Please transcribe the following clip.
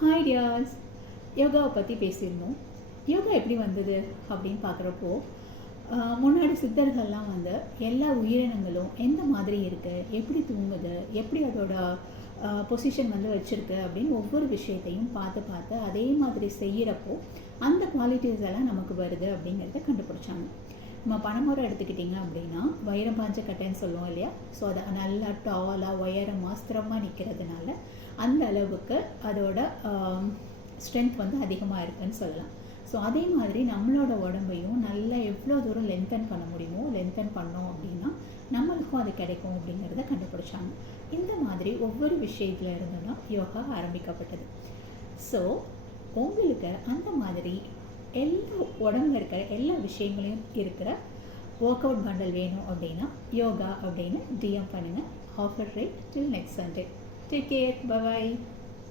Hi Dias. யோகாவை பற்றி பேசியிருந்தோம். யோகா எப்படி வந்தது அப்படின்னு பார்க்குறப்போ, முன்னாடி சித்தர்கள்லாம் வந்து எல்லா உயிரினங்களும் எந்த மாதிரி இருக்குது, எப்படி தூங்குது, எப்படி அதோட பொசிஷன் வந்து வச்சுருக்கு அப்படின்னு ஒவ்வொரு விஷயத்தையும் பார்த்து பார்த்து அதே மாதிரி செய்கிறப்போ அந்த குவாலிட்டிஸ் எல்லாம் நமக்கு வருது அப்படிங்கிறத கண்டுபிடிச்சாங்க. நம்ம பனைமரம் எடுத்துக்கிட்டிங்க அப்படின்னா வைரம் பாஞ்ச கட்டைன்னு சொல்லுவோம் இல்லையா? ஸோ அதை நல்லா டாலாக உயரமாக ஸ்திரமாக நிற்கிறதுனால அந்த அளவுக்கு அதோட ஸ்ட்ரென்த் வந்து அதிகமாக இருக்குதுன்னு சொல்லலாம். ஸோ அதே மாதிரி நம்மளோட உடம்பையும் நல்லா எவ்வளோ தூரம் லென்த்தன் பண்ண முடியுமோ லென்த்தன் பண்ணோம் அப்படின்னா நம்மளுக்கும் அது கிடைக்கும் அப்படிங்கிறத கண்டுபிடிச்சாங்க. இந்த மாதிரி ஒவ்வொரு விஷயத்தில் இருந்தும் தான் யோகா ஆரம்பிக்கப்பட்டது. ஸோ உங்களுக்கு அந்த மாதிரி எல்லா உடம்புல இருக்கிற எல்லா விஷயங்களையும் இருக்கிற ஒர்க் அவுட் பண்டல் வேணும் அப்படின்னா யோகா அப்படின்னு டிஎம் பண்ணுங்கள். Offer rate till next Sunday. Take care. By.